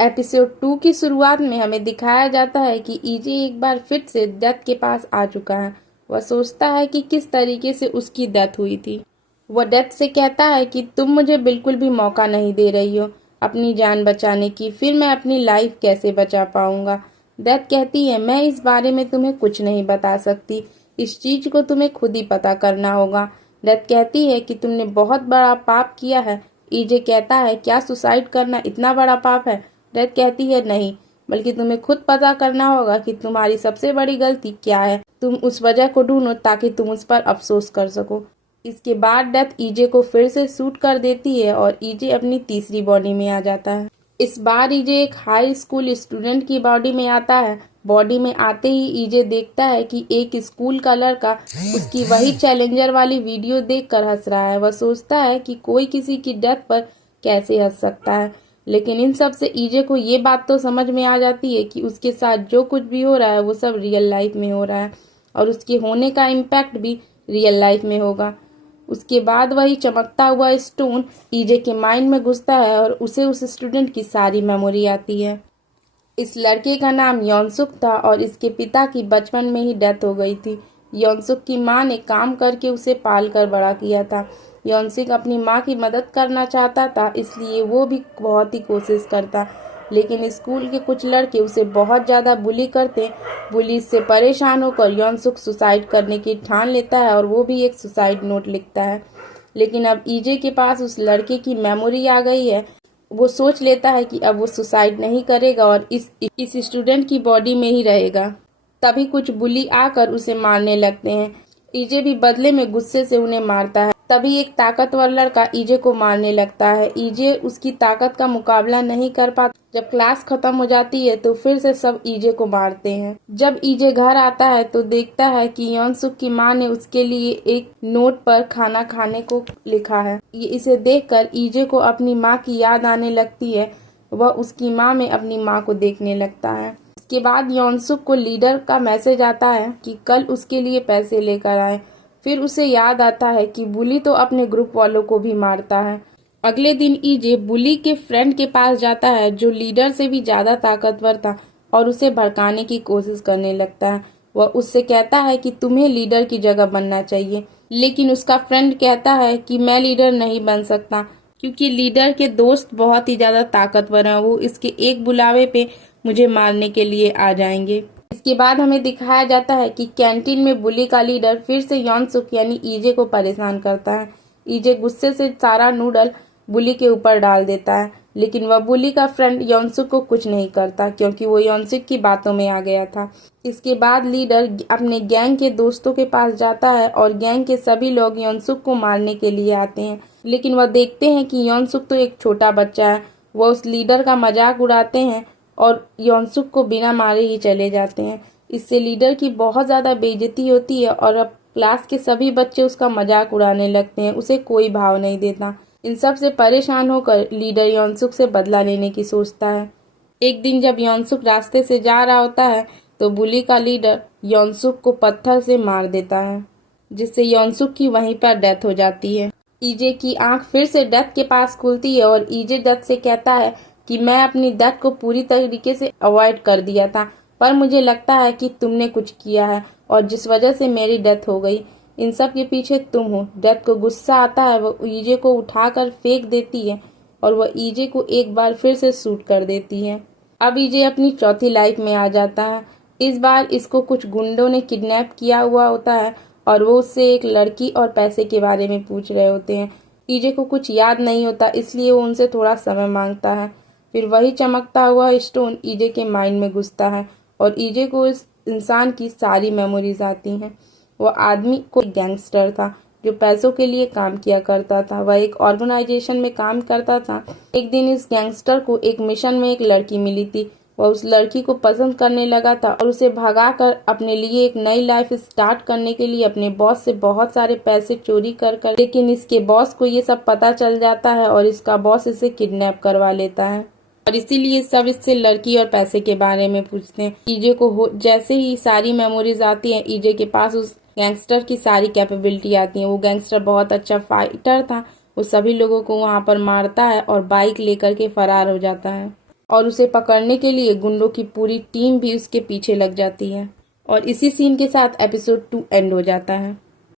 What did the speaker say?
Episode 2 की शुरुआत में हमें दिखाया जाता है कि ईजे एक बार फिर से डेथ के पास आ चुका है। वह सोचता है कि किस तरीके से उसकी डेथ हुई थी। वह डेथ से कहता है कि तुम मुझे बिल्कुल भी मौका नहीं दे रही हो अपनी जान बचाने की, फिर मैं अपनी लाइफ कैसे बचा पाऊंगा। डेथ कहती है, मैं इस बारे में तुम्हें कुछ नहीं बता सकती, इस चीज को तुम्हें खुद ही पता करना होगा। डेथ कहती है कि तुमने बहुत बड़ा पाप किया है। ईजे कहता है, क्या सुसाइड करना इतना बड़ा पाप है? डेथ कहती है, नहीं, बल्कि तुम्हें खुद पता करना होगा कि तुम्हारी सबसे बड़ी गलती क्या है। तुम उस वजह को ढूंढो ताकि तुम उस पर अफसोस कर सको। इसके बाद डेथ ईजे को फिर से शूट कर देती है और ईजे अपनी तीसरी बॉडी में आ जाता है। इस बार ईजे एक हाई स्कूल स्टूडेंट की बॉडी में आता है। बॉडी में आते ही ईजे देखता है कि एक स्कूल का लड़का उसकी वही चैलेंजर वाली वीडियो देखकर हंस रहा है। वह सोचता है कि कोई किसी की डेथ पर कैसे हंस सकता है, लेकिन इन सब से ईजे को ये बात तो समझ में आ जाती है कि उसके साथ जो कुछ भी हो रहा है वो सब रियल लाइफ में हो रहा है और उसके होने का इम्पैक्ट भी रियल लाइफ में होगा। उसके बाद वही चमकता हुआ स्टोन ईजे के माइंड में घुसता है और उसे उस स्टूडेंट की सारी मेमोरी आती है। इस लड़के का नाम यॉनसुक था और इसके पिता की बचपन में ही डेथ हो गई थी। यॉनसुक की मां ने काम करके उसे पाल कर बड़ा किया था। यॉनसुक अपनी मां की मदद करना चाहता था, इसलिए वो भी बहुत ही कोशिश करता, लेकिन स्कूल के कुछ लड़के उसे बहुत ज़्यादा बुली करते। बुली से परेशान होकर यॉनसुक सुसाइड करने की ठान लेता है और वो भी एक सुसाइड नोट लिखता है। लेकिन अब ईजे के पास उस लड़के की मेमोरी आ गई है। वो सोच लेता है कि अब वो सुसाइड नहीं करेगा और इस स्टूडेंट की बॉडी में ही रहेगा। तभी कुछ बुली आकर उसे मारने लगते हैं। ईजे भी बदले में गुस्से से उन्हें मारता है। तभी एक ताकतवर लड़का ईजे को मारने लगता है। ईजे उसकी ताकत का मुकाबला नहीं कर पाता। जब क्लास खत्म हो जाती है तो फिर से सब ईजे को मारते हैं। जब ईजे घर आता है तो देखता है कि यॉनसुक की मां ने उसके लिए एक नोट पर खाना खाने को लिखा है। इसे देखकर ईजे को अपनी मां की याद आने लगती है। वह उसकी मां में अपनी मां को देखने लगता है। इसके बाद यॉनसुक को लीडर का मैसेज आता है कि कल उसके लिए पैसे लेकर आए। फिर उसे याद आता है कि बुली तो अपने ग्रुप वालों को भी मारता है। अगले दिन ईजे बुली के फ्रेंड के पास जाता है जो लीडर से भी ज्यादा ताकतवर था और उसे भड़काने की कोशिश करने लगता है। वह उससे कहता है कि तुम्हें लीडर की जगह बनना चाहिए, लेकिन उसका फ्रेंड कहता है कि मैं लीडर नहीं बन सकता क्योंकि लीडर के दोस्त बहुत ही ज्यादा ताकतवर हैं। वो इसके एक बुलावे पे मुझे मारने के लिए आ जाएंगे। इसके बाद हमें दिखाया जाता है कि कैंटीन में बुली का लीडर फिर से यॉनसुक यानी ईजे को परेशान करता है। ईजे गुस्से से सारा नूडल बुली के ऊपर डाल देता है, लेकिन वह बुली का फ्रेंड यॉनसुक को कुछ नहीं करता क्योंकि वो यॉनसुक की बातों में आ गया था। इसके बाद लीडर अपने गैंग के दोस्तों के पास जाता है और गैंग के सभी लोग यॉनसुक को मारने के लिए आते हैं, लेकिन वह देखते हैं कि यॉनसुक तो एक छोटा बच्चा है। वह उस लीडर का मजाक उड़ाते हैं और यॉनसुक को बिना मारे ही चले जाते हैं। इससे लीडर की बहुत ज्यादा बेइज्जती होती है और अब क्लास के सभी बच्चे उसका मजाक उड़ाने लगते हैं। उसे कोई भाव नहीं देता। इन सब से परेशान होकर लीडर यॉनसुक से बदला लेने की सोचता है। एक दिन जब यॉनसुक रास्ते से जा रहा होता है तो बुली का लीडर यॉनसुक को पत्थर से मार देता है, जिससे यॉनसुक की वहीं पर डेथ हो जाती है। ईजे की आंख फिर से डेथ के पास खुलती है और ईजे डेथ से कहता है कि मैं अपनी डेथ को पूरी तरीके से अवॉइड कर दिया था, पर मुझे लगता है कि तुमने कुछ किया है और जिस वजह से मेरी डेथ हो गई। इन सब के पीछे तुम हो। डेथ को गुस्सा आता है। वो ईजे को उठाकर फेंक देती है और वह ईजे को एक बार फिर से शूट कर देती है। अब ईजे अपनी चौथी लाइफ में आ जाता है। इस बार इसको कुछ गुंडों ने किडनैप किया हुआ होता है और वो उससे एक लड़की और पैसे के बारे में पूछ रहे होते हैं। ईजे को कुछ याद नहीं होता, इसलिए वो उनसे थोड़ा समय मांगता है। फिर वही चमकता हुआ स्टोन ईजे के माइंड में घुसता है और ईजे को इस इंसान की सारी मेमोरीज आती हैं। वह आदमी को गैंगस्टर था जो पैसों के लिए काम किया करता था। वह एक ऑर्गेनाइजेशन में काम करता था। एक दिन इस गैंगस्टर को एक मिशन में एक लड़की मिली थी। वह उस लड़की को पसंद करने लगा था और उसे भगाकर अपने लिए एक नई लाइफ स्टार्ट करने के लिए अपने बॉस से बहुत सारे पैसे चोरी कर लेकिन इसके बॉस को ये सब पता चल जाता है और इसका बॉस इसे किडनैप करवा लेता है और इसीलिए सब इससे लड़की और पैसे के बारे में पूछते हैं। ईजे को जैसे ही सारी मेमोरीज आती हैं, ईजे के पास उस गैंगस्टर की सारी कैपेबिलिटी आती है। वो गैंगस्टर बहुत अच्छा फाइटर था। वो सभी लोगों को वहां पर मारता है और बाइक लेकर के फरार हो जाता है। और उसे पकड़ने के लिए गुंडों की पूरी टीम भी उसके पीछे लग जाती है। और इसी सीन के साथ एपिसोड 2 एंड हो जाता है।